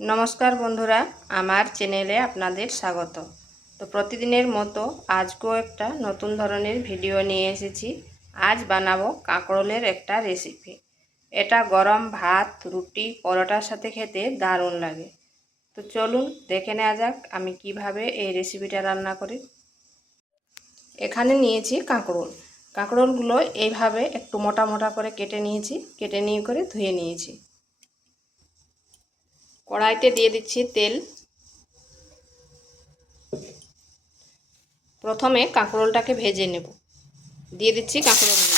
नमस्कार बंधुरा आमार चैनेले आपनादेर स्वागत। तो प्रतिदिनेर मतो आजकेও একটা নতুন ধরনের ভিডিও নিয়ে এসেছি। आज বানাবো কাঁকরোলের একটা রেসিপি। এটা গরম ভাত, রুটি, পরোটার সাথে খেতে দারুণ লাগে। তো চলুন দেখে নেওয়া যাক আমি কিভাবে এই রেসিপিটা রান্না করি। এখানে নিয়েছি কাঁকরোল। কাঁকরোলগুলো এইভাবে একটু মোটা মোটা করে কেটে নিয়েছি, কেটে নিয়ে করে ধুয়ে নিয়েছি। কড়াইতে দিয়ে দিচ্ছি তেল। প্রথমে কাঁকরোলটাকে ভেজে নেব। দিয়ে দিচ্ছি কাঁকরোলগুলো।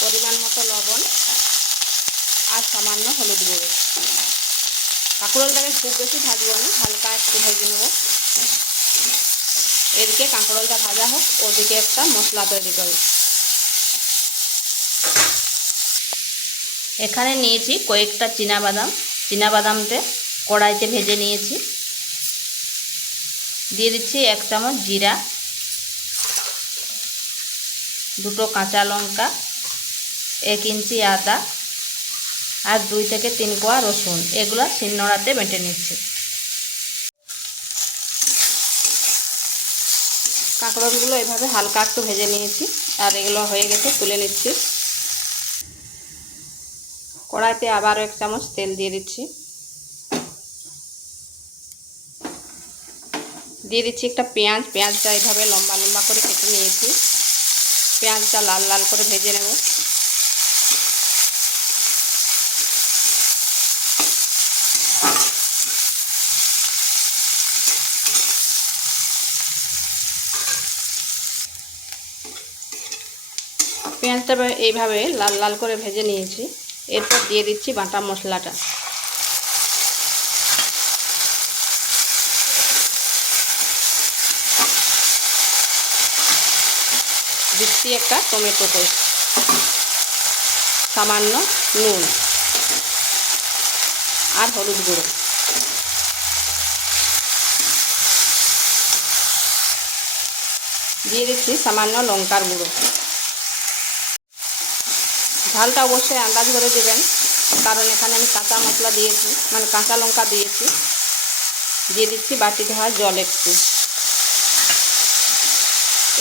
পরিমাণ মতো লবণ আর সামান্য হলুদ গুঁড়ো। কাঁকরোলটাকে খুব বেশি ভাজবো না, হালকা একটু ভেজে নেব। এদিকে কাঁকরোলটা ভাজা হোক, ওদিকে একটা মশলা তৈরি করি। এখানে নিয়েছি কয়েকটা চীনাবাদামতে কড়াইতে ভেজে নিয়েছি। দিয়ে দিচ্ছি 1 চামচ জিরা, 2টো কাঁচা লঙ্কা, 1 ইঞ্চি আদা আর 2 থেকে 3 কোয়া রসুন। এগুলো শিলনোড়াতে বেটে নিচ্ছি। কাঁকরোলগুলো এভাবে হালকা একটু ভেজে নিয়েছি আর এগুলো হয়ে গেছে, তুলে নিচ্ছি। কড়াইতে আবার 1 চামচ তেল দিয়ে দিচ্ছি। দিয়ে দিচ্ছি একটা পেঁয়াজটা এইভাবে লম্বা লম্বা করে কেটে নিয়েছি। পেঁয়াজটা লাল লাল করে ভেজে নেব। পেঁয়াজটা এইভাবে লাল লাল করে ভেজে নিয়েছি। এরপর দিয়ে দিচ্ছি বাটা মশলাটা। দিচ্ছি একটা টমেটো পেস্ট, সামান্য নুন আর হলুদ গুঁড়ো। দিয়ে দিচ্ছি সামান্য লঙ্কার গুঁড়ো। ঝালটা অবশ্যই আন্দাজ করে দেবেন, কারণ এখানে আমি কাঁচা মশলা দিয়েছি, মানে কাঁচা লঙ্কা দিয়েছি। দিয়ে দিচ্ছি বাটি ধোয়া জল একটু।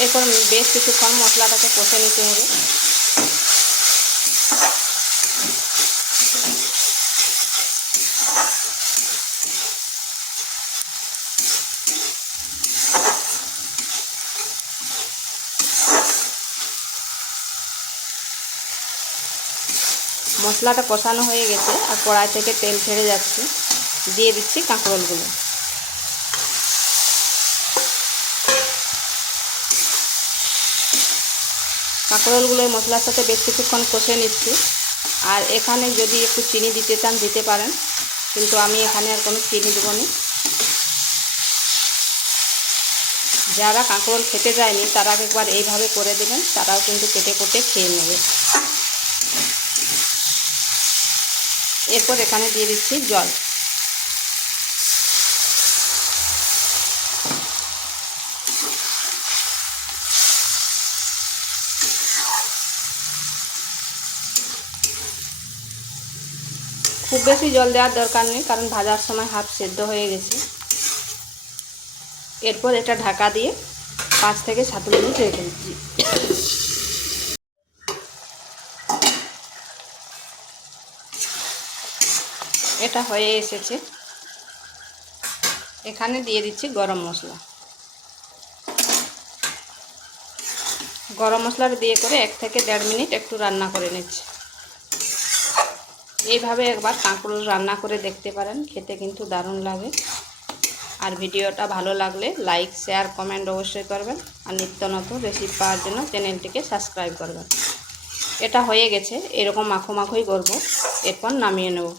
এরপর বেশ কিছুক্ষণ মশলাটাকে কষে নিতে হবে। মশলাটা কষানো হয়ে গেছে আর কড়াই থেকে তেল ছেড়ে যাচ্ছে। দিয়ে দিচ্ছি কাঁকরোলগুলো। কাঁকরোলগুলো মশলার সাথে বেশ কিছুক্ষণ কষে নিচ্ছি। আর এখানে যদি একটু চিনি দিতে চান দিতে পারেন, কিন্তু আমি এখানে আর কোনো চিনি দেবো না। যারা কাঁকরোল খেতে যায়নি তারা একবার এইভাবে করে দেবেন, তারাও কিন্তু কেটে কেটে খেয়ে নেবে। এরপর এখানে দিয়ে দিচ্ছি জল। খুব বেশি জল দেওয়ার দরকার নেই, কারণ ভাজার সময় হাফ সেদ্ধ হয়ে গেছে। এরপর এটা ঢাকা দিয়ে 5 থেকে 7 মিনিট রেখে দিচ্ছি। এটা হয়ে এসেছে। এখানে দিয়ে দিচ্ছি গরম মশলা। গরম মশলাটা দিয়ে করে 1 থেকে 1.5 মিনিট একটু রান্না করে নিচ্ছি। এইভাবে একবার কাঁকরোল রান্না করে দেখতে পারেন, খেতে কিন্তু দারুণ লাগে। আর ভিডিওটা ভালো লাগলে লাইক, শেয়ার, কমেন্ট অবশ্যই করবেন। আর নিত্য নতুন রেসিপি পাওয়ার জন্য চ্যানেলটিকে সাবস্ক্রাইব করবেন। এটা হয়ে গেছে, এরকম মাখো মাখোই করব। এরপর নামিয়ে নেব।